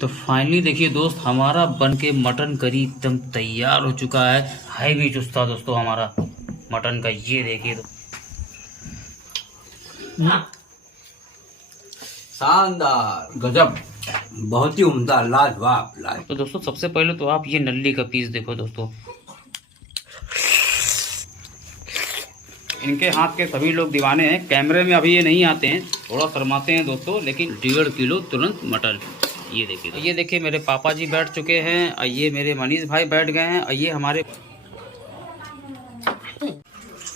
तो फाइनली देखिए दोस्त, हमारा बन के मटन करी एकदम तैयार हो चुका है भी चुस्ता दोस्तों हमारा मटन का। ये देखिए शानदार, गजब, बहुत ही उम्दा, लाजवाब लाजवाब। तो दोस्तों सबसे पहले तो आप ये नल्ली का पीस देखो दोस्तों। इनके हाथ के सभी लोग दीवाने हैं। कैमरे में अभी ये नहीं आते हैं, थोड़ा शर्माते हैं दोस्तों, लेकिन 1.5 किलो तुरंत मटन। ये देखिए मेरे पापा जी बैठ चुके हैं और ये मेरे मनीष भाई बैठ गए हैं और ये हमारे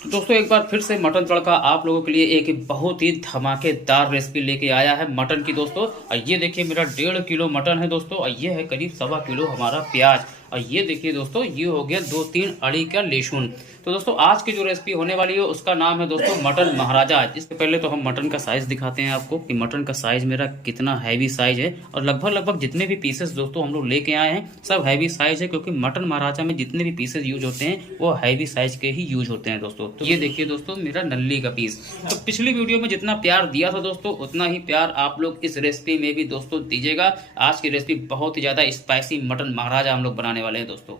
दोस्तों एक बार फिर से मटन तड़का आप लोगों के लिए एक बहुत ही धमाकेदार रेसिपी लेके आया है मटन की दोस्तों। और ये देखिए मेरा 1.5 किलो मटन है दोस्तों और ये है करीब 1.25 किलो हमारा प्याज। और ये देखिए दोस्तों ये हो गया 2-3 अड़ी का लहसुन। तो दोस्तों आज की जो रेसिपी होने वाली है उसका नाम है दोस्तों मटन महाराजा। इससे पहले तो हम मटन का साइज दिखाते हैं आपको कि मटन का साइज मेरा कितना हैवी साइज है। और लगभग जितने भी पीसेस दोस्तों हम लोग लेके आए हैं सब हैवी साइज है, क्योंकि मटन महाराजा में जितने भी पीसेस यूज होते हैं वो हैवी साइज के ही यूज होते हैं दोस्तों। तो ये देखिए दोस्तों मेरा नल्ली का पीस। तो पिछली वीडियो में जितना प्यार दिया था दोस्तों उतना ही प्यार आप लोग इस रेसिपी में भी दोस्तों दीजिएगा। आज की रेसिपी बहुत ही ज्यादा स्पाइसी मटन महाराजा हम लोग बनाने वाले हैं दोस्तों।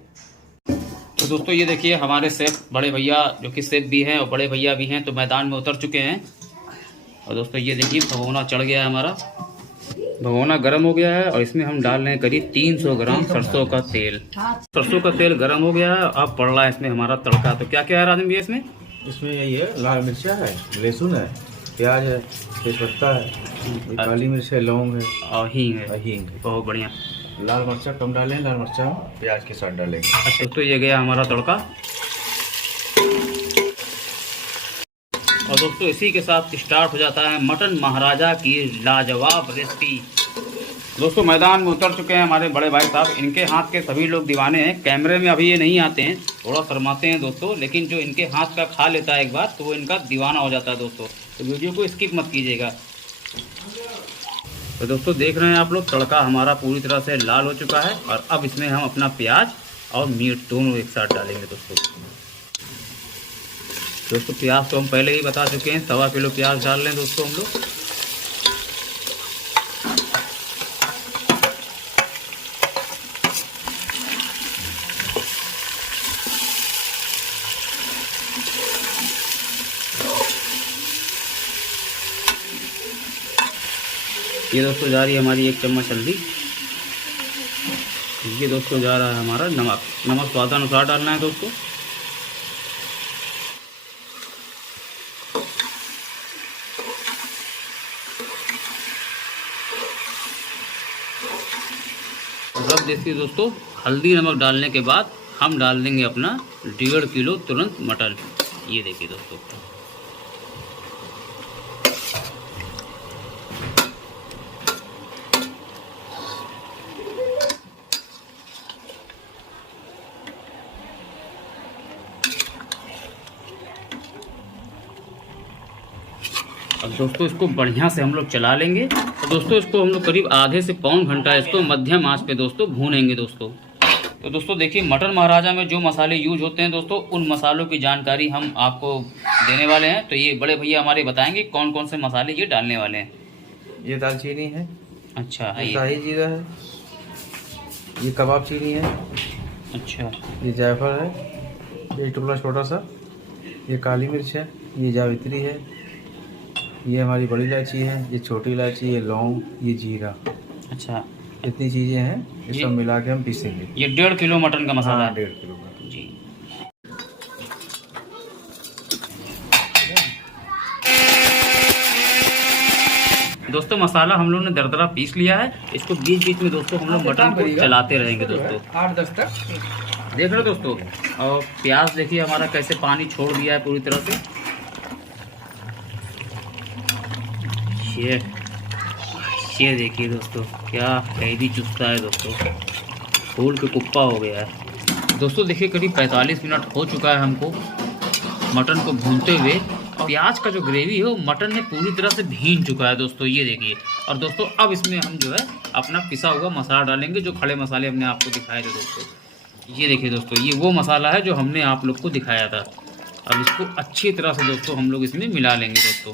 तो दोस्तों ये देखिए हमारे शेफ बड़े भैया, जो कि शेफ भी हैं और बड़े भैया भी हैं, तो मैदान में उतर चुके हैं। और दोस्तों ये देखिए भगोना चढ़ गया है हमारा, भगोना गर्म हो गया है और इसमें हम डाल रहे हैं करीब 300 ग्राम सरसों का तेल। सरसों का तेल गर्म हो गया है, अब पड़ रहा है इसमें हमारा तड़का। तो क्या क्या है राजन भैया इसमें? इसमें यही है, लाल मिर्चा है, लहसुन है, प्याज है, तेजपत्ता है, काली मिर्च है, लौंग है और हींग है। हींग है। बहुत बढ़िया। लाल मिर्चा कम डालें, लाल मिर्चा प्याज के साथ डालेंगे। अच्छा तो ये गया हमारा तड़का। और दोस्तों इसी के साथ स्टार्ट हो जाता है मटन महाराजा की लाजवाब रेसिपी। दोस्तों मैदान में उतर चुके हैं हमारे बड़े भाई साहब। इनके हाथ के सभी लोग दीवाने हैं। कैमरे में अभी ये नहीं आते हैं, थोड़ा शर्माते हैं दोस्तों, लेकिन जो इनके हाथ का खा लेता है एक बार तो वो इनका दीवाना हो जाता है दोस्तों। तो वीडियो को स्किप मत कीजिएगा। तो दोस्तों देख रहे हैं आप लोग तड़का हमारा पूरी तरह से लाल हो चुका है और अब इसमें हम अपना प्याज और मीट दोनों एक साथ डालेंगे दोस्तों प्याज तो हम पहले ही बता चुके हैं, 1.25 किलो प्याज डाल लें दोस्तों हम लोग। ये दोस्तों जा रही है हमारी 1 चम्मच हल्दी। ये दोस्तों जा रहा है हमारा नमक स्वादानुसार डालना है दोस्तों। अब देखिए दोस्तों हल्दी नमक डालने के बाद हम डाल देंगे अपना 1.5 किलो तुरंत मटन। ये देखिए दोस्तों अब दोस्तों इसको बढ़िया से हम लोग चला लेंगे। तो दोस्तों इसको हम लोग करीब आधे से पौन घंटा इसको मध्यम आंच पे दोस्तों भूनेंगे दोस्तों। तो दोस्तों देखिए मटन महाराजा में जो मसाले यूज होते हैं दोस्तों उन मसालों की जानकारी हम आपको देने वाले हैं। तो ये बड़े भैया हमारे बताएंगे कौन कौन से मसाले ये डालने वाले हैं। ये दालचीनी है, अच्छा ये शाही जीरा है, ये कबाब चीनी है, अच्छा ये जायफल है, ये टुकड़ा छोटा सा, ये काली मिर्च है, ये जावित्री है, ये हमारी बड़ी इलायची है, ये छोटी इलायची, ये लौंग, ये जीरा। अच्छा इतनी चीज़ें हैं, ये सब मिला के हम पीसेंगे। ये 1.5 किलो मटन का मसाला है। 1.5 किलो का जी। दोस्तों मसाला हम लोग ने दरदरा पीस लिया है। इसको बीच बीच में दोस्तों हम लोग मटन को चलाते रहेंगे दोस्तों 8-10 तक। देख रहे हो दोस्तों। और प्याज देखिए हमारा कैसे पानी छोड़ दिया है पूरी तरह से। ये देखिए दोस्तों क्या कैदी चुस्ता है दोस्तों, फूल के कुप्पा हो गया है दोस्तों। देखिए करीब 45 मिनट हो चुका है हमको मटन को भूनते हुए। प्याज का जो ग्रेवी है वो मटन में पूरी तरह से भीन चुका है दोस्तों, ये देखिए। और दोस्तों अब इसमें हम जो है अपना पिसा हुआ मसाला डालेंगे, जो खड़े मसाले हमने आपको दिखाए थे दोस्तों। ये देखिए दोस्तों ये वो मसाला है जो हमने आप लोग को दिखाया था। अब इसको अच्छी तरह से दोस्तों हम लोग इसमें मिला लेंगे दोस्तों।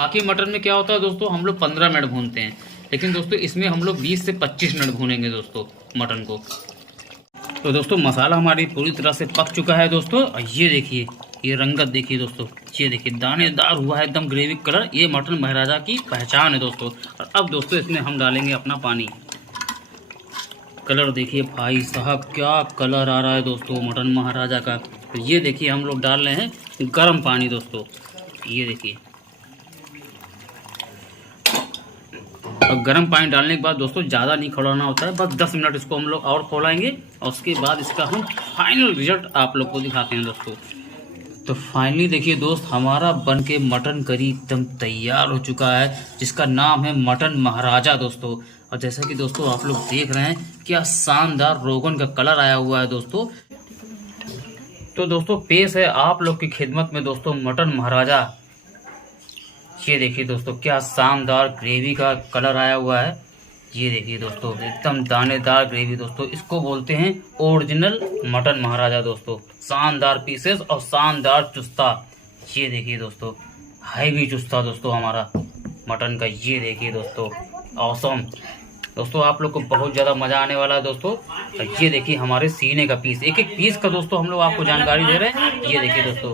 बाकी मटन में क्या होता है दोस्तों, हम लोग 15 मिनट भूनते हैं, लेकिन दोस्तों इसमें हम लोग 20 से 25 मिनट भूनेंगे दोस्तों मटन को। तो दोस्तों मसाला हमारी पूरी तरह से पक चुका है दोस्तों। ये देखिए, ये रंगत देखिए दोस्तों, ये देखिए दानेदार हुआ है एकदम ग्रेवी कलर। ये मटन महाराजा की पहचान है दोस्तों। और अब दोस्तों इसमें हम डालेंगे अपना पानी। कलर देखिए भाई साहब, क्या कलर आ रहा है दोस्तों मटन महाराजा का। तो ये देखिए हम लोग डाल रहे हैं गर्म पानी दोस्तों। ये देखिए, और गर्म पानी डालने के बाद दोस्तों ज़्यादा नहीं खौलाना होता है, बस 10 मिनट इसको हम लोग और खौलाएंगे और उसके बाद इसका हम फाइनल रिजल्ट आप लोग को दिखाते हैं दोस्तों। तो फाइनली देखिए दोस्त, हमारा बन के मटन करी एकदम तैयार हो चुका है, जिसका नाम है मटन महाराजा दोस्तों। और जैसा कि दोस्तों आप लोग देख रहे हैं, क्या शानदार रोगन का कलर आया हुआ है दोस्तों। तो दोस्तों पेश है आप लोग की खिदमत में दोस्तों मटन महाराजा। ये देखिए दोस्तों, क्या शानदार ग्रेवी का कलर आया हुआ है। ये देखिए दोस्तों, एकदम दानेदार ग्रेवी दोस्तों। इसको बोलते हैं ओरिजिनल मटन महाराजा दोस्तों। शानदार पीसेस और शानदार चुस्ता। ये देखिए दोस्तों, हैवी चुस्ता दोस्तों हमारा मटन का। ये देखिए दोस्तों, ऑसम दोस्तों, आप लोग को बहुत ज़्यादा मज़ा आने वाला है दोस्तों। ये देखिए हमारे सीने का पीस, एक एक पीस का दोस्तों हम लोग आपको जानकारी दे रहे हैं। ये देखिए दोस्तों,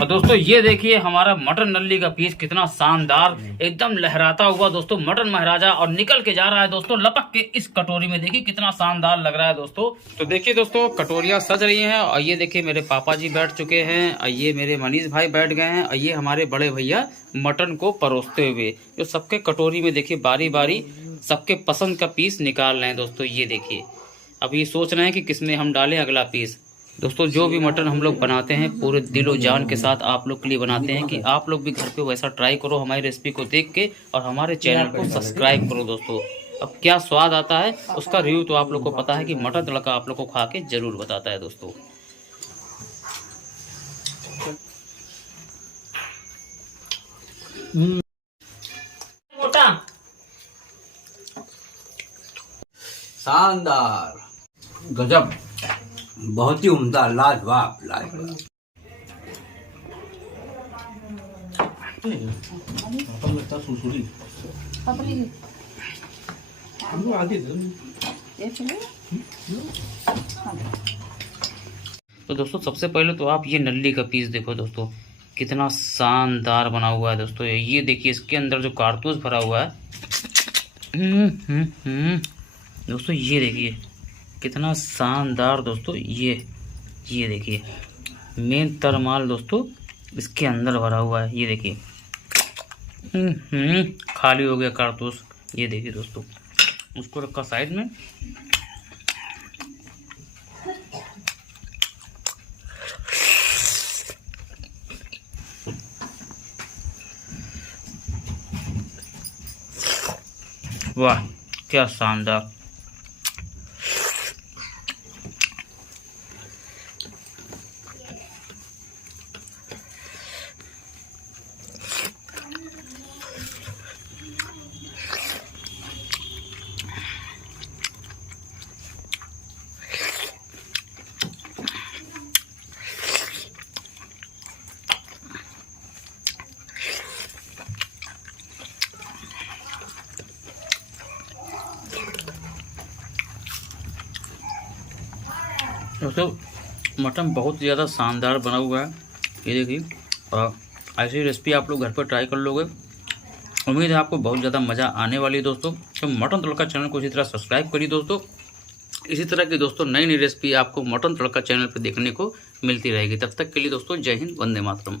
और दोस्तों ये देखिए हमारा मटन नल्ली का पीस, कितना शानदार एकदम लहराता हुआ दोस्तों मटन महाराजा, और निकल के जा रहा है दोस्तों लपक के इस कटोरी में। देखिए कितना शानदार लग रहा है दोस्तों। तो देखिए दोस्तों, कटोरियाँ सज रही हैं, और ये देखिए मेरे पापा जी बैठ चुके हैं, और ये मेरे मनीष भाई बैठ गए हैं, और ये हमारे बड़े भैया मटन को परोसते हुए, जो सबके कटोरी में देखिए बारी बारी सबके पसंद का पीस निकाल रहे हैं दोस्तों। ये देखिए, अब ये सोच रहे हैं कि किसमें हम डालें अगला पीस। दोस्तों जो भी मटन हम लोग बनाते हैं पूरे दिलो जान के साथ आप लोग के लिए बनाते हैं, कि आप लोग भी घर पे वैसा ट्राई करो हमारी रेसिपी को देख के, और हमारे चैनल को सब्सक्राइब करो दोस्तों। अब क्या स्वाद आता है उसका रिव्यू तो आप लोग को पता है कि मटन तड़का आप लोग को खा के जरूर बताता है दोस्तों। शानदार, गजब, बहुत ही उम्दा, लाजवाब लाजवाब। तो दोस्तों सबसे पहले तो आप ये नल्ली का पीस देखो दोस्तों, कितना शानदार बना हुआ है दोस्तों। ये देखिए इसके अंदर जो कारतूस भरा हुआ है दोस्तों, ये देखिए कितना शानदार दोस्तों। ये देखिए मेन तरमाल दोस्तों इसके अंदर भरा हुआ है। ये देखिए खाली हो गया कारतूस। ये देखिए दोस्तों, उसको रखा साइड में। वाह क्या शानदार। दोस्तों मटन बहुत ज़्यादा शानदार बना हुआ है। ये देखिए, और ऐसी रेसिपी आप लोग घर पर ट्राई कर लोगे, उम्मीद है आपको बहुत ज़्यादा मज़ा आने वाली है दोस्तों। तो मटन तड़का चैनल को इसी तरह सब्सक्राइब करिए दोस्तों। इसी तरह की दोस्तों नई नई रेसिपी आपको मटन तड़का चैनल पर देखने को मिलती रहेगी। तब तक के लिए दोस्तों जय हिंद, वंदे मातरम।